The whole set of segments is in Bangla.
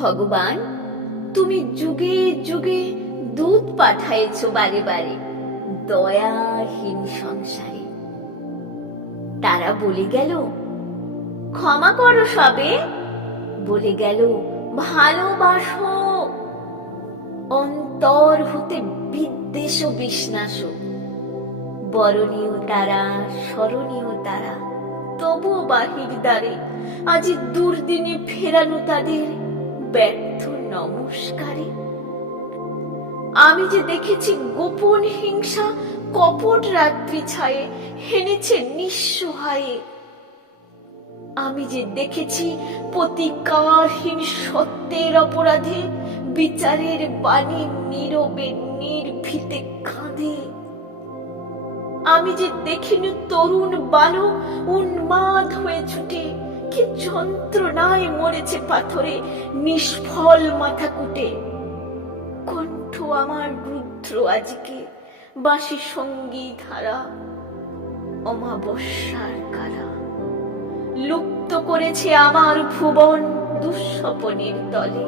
ভগবান, তুমি যুগে যুগে দূত পাঠায়েছ বারে বারে দয়াহীন সংসারে। তারা বলে গেল ক্ষমা করো সবে, বলে গেল ভালোবাসো, অন্তর হতে বিদ্বেষ ও বিষ্ণাস। বরণীয় তারা, স্মরণীয় তারা, তবুও বাহির দ্বারে আজি দুর্দিনে ফেরানো তাদের ব্যর্থ নমস্কারে। আমি যে দেখেছি গোপন হিংসা কপট রাত্রি ছায়ে হেনেছে নিঃসহায়ে। আমি যে দেখেছি প্রতিকারহীন সত্যের অপরাধে বিচারের বাণী নীরবে নির্ভীতে কাঁদে। আমি যে দেখিনি তরুণ বালক উন্মাদ হয়ে ছুটে কি যন্ত্রণায় মরেছে পাথরে নিষ্ফল মাথা কুটে। কণ্ঠ আমার রুদ্র আজকে বাঁশি সঙ্গীত হারা, অমাবস্যার কারা লুপ্ত করেছে আমার ভুবন দুঃস্বপনের তলে।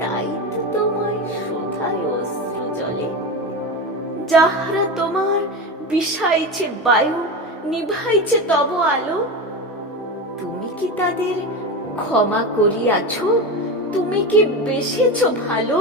তাই তো তোমায় শোধায় অশ্রু জলে। যাহারা তোমার বিষাইছে বায়ু, নিভাইছে তব আলো, তুমি কি তাদের ক্ষমা করিয়াছ? তুমি কি বেসেছ ভালো?